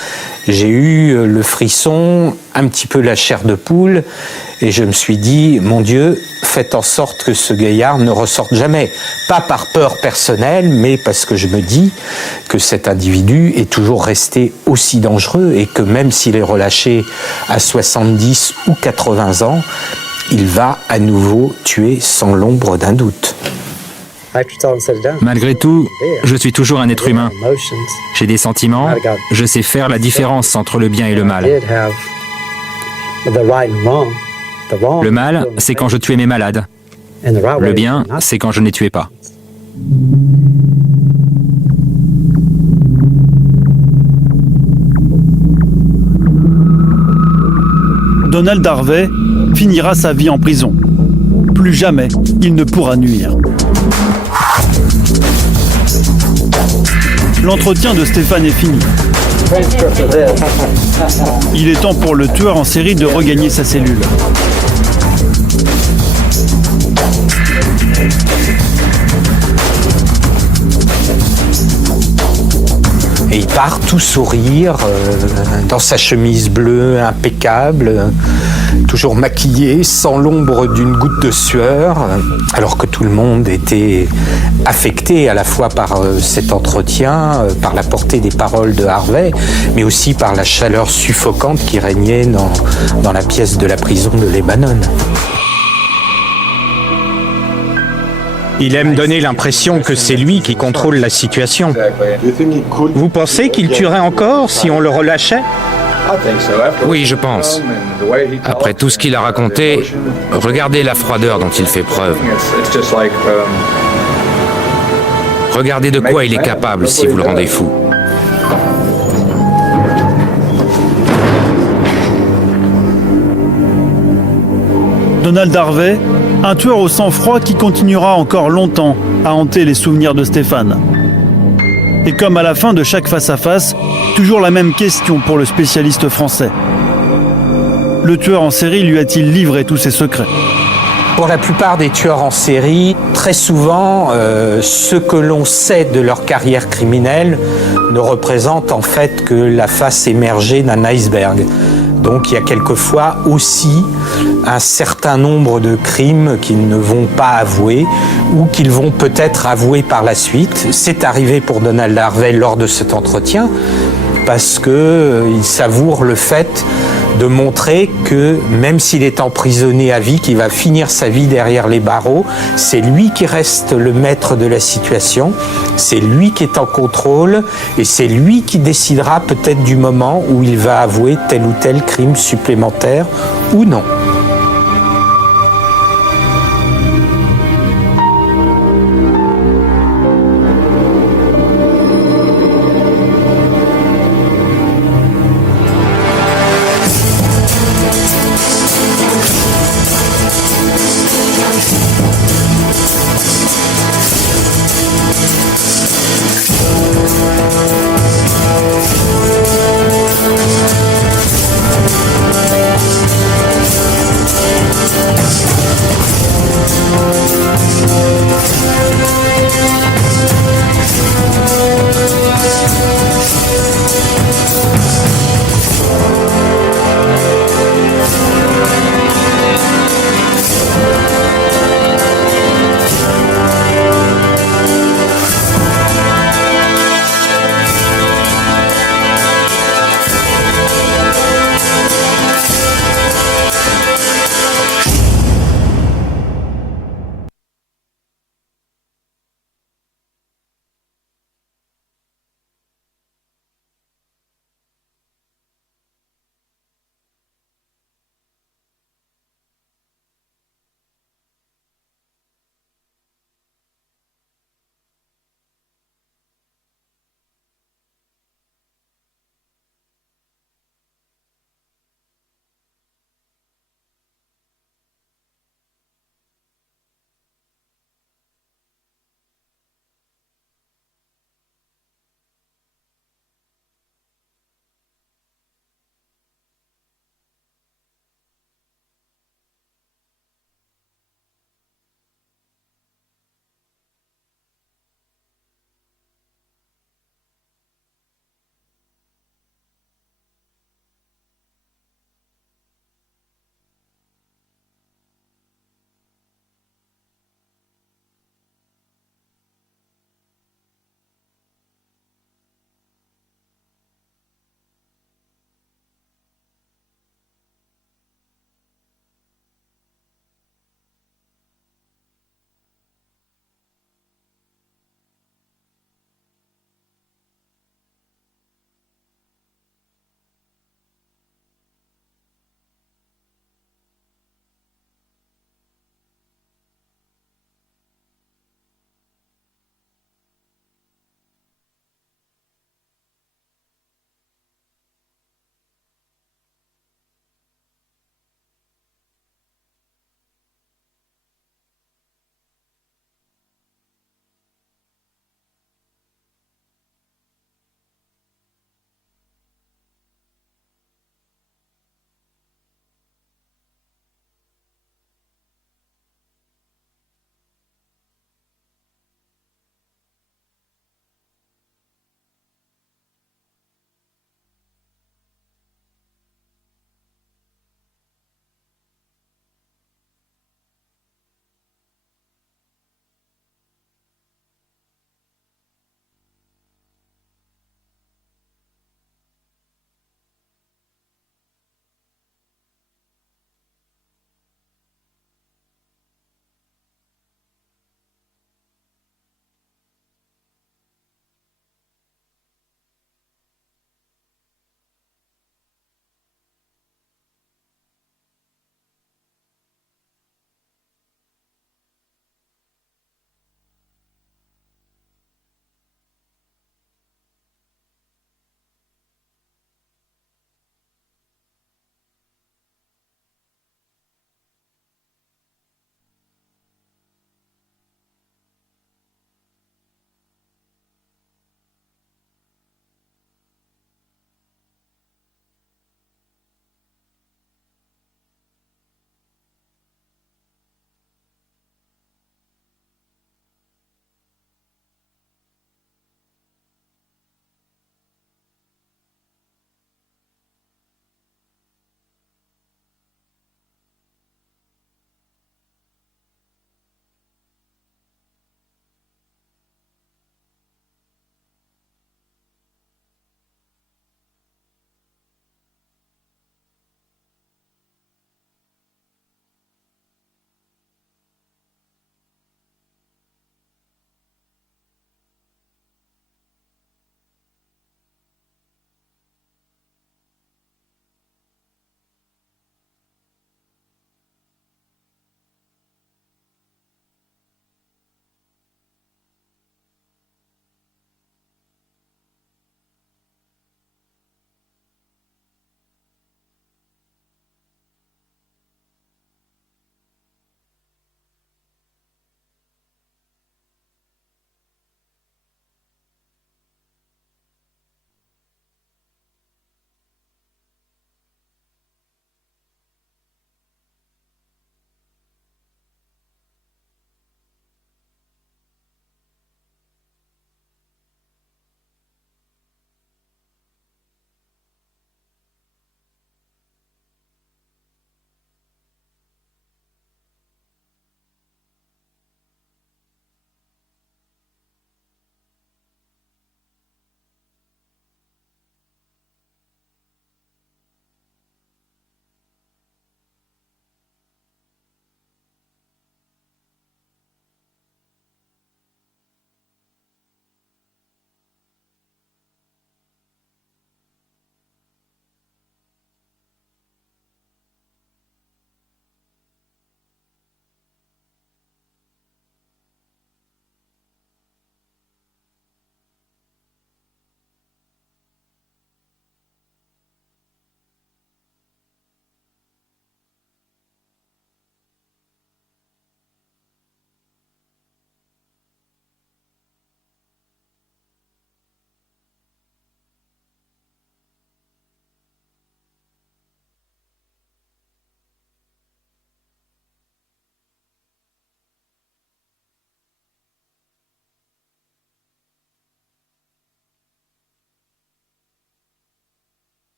j'ai eu le frisson, un petit peu la chair de poule, et je me suis dit, mon Dieu, faites en sorte que ce gaillard ne ressorte jamais. Pas par peur personnelle, mais parce que je me dis que cet individu est toujours resté aussi dangereux et que même s'il est relâché à 70 ou 80 ans, il va à nouveau tuer sans l'ombre d'un doute. Malgré tout, je suis toujours un être humain. J'ai des sentiments, je sais faire la différence entre le bien et le mal. Le mal, c'est quand je tuais mes malades. Le bien, c'est quand je ne les tuais pas. Donald Harvey finira sa vie en prison. Plus jamais il ne pourra nuire. L'entretien de Stéphane est fini. Il est temps pour le tueur en série de regagner sa cellule. Et il part tout sourire, dans sa chemise bleue impeccable, toujours maquillé, sans l'ombre d'une goutte de sueur, alors que tout le monde était affecté à la fois par cet entretien, par la portée des paroles de Harvey, mais aussi par la chaleur suffocante qui régnait dans la pièce de la prison de Lebanon. Il aime donner l'impression que c'est lui qui contrôle la situation. Vous pensez qu'il tuerait encore si on le relâchait? Oui, je pense. Après tout ce qu'il a raconté, regardez la froideur dont il fait preuve. Regardez de quoi il est capable si vous le rendez fou. Donald Harvey, un tueur au sang-froid qui continuera encore longtemps à hanter les souvenirs de Stéphane. Et comme à la fin de chaque face-à-face, toujours la même question pour le spécialiste français. Le tueur en série lui a-t-il livré tous ses secrets ? Pour la plupart des tueurs en série, très souvent, ce que l'on sait de leur carrière criminelle ne représente en fait que la face émergée d'un iceberg. Donc il y a quelquefois aussi un certain nombre de crimes qu'ils ne vont pas avouer ou qu'ils vont peut-être avouer par la suite. C'est arrivé pour Donald Harvey lors de cet entretien parce qu'il savoure le fait de montrer que même s'il est emprisonné à vie, qu'il va finir sa vie derrière les barreaux, c'est lui qui reste le maître de la situation, c'est lui qui est en contrôle et c'est lui qui décidera peut-être du moment où il va avouer tel ou tel crime supplémentaire ou non.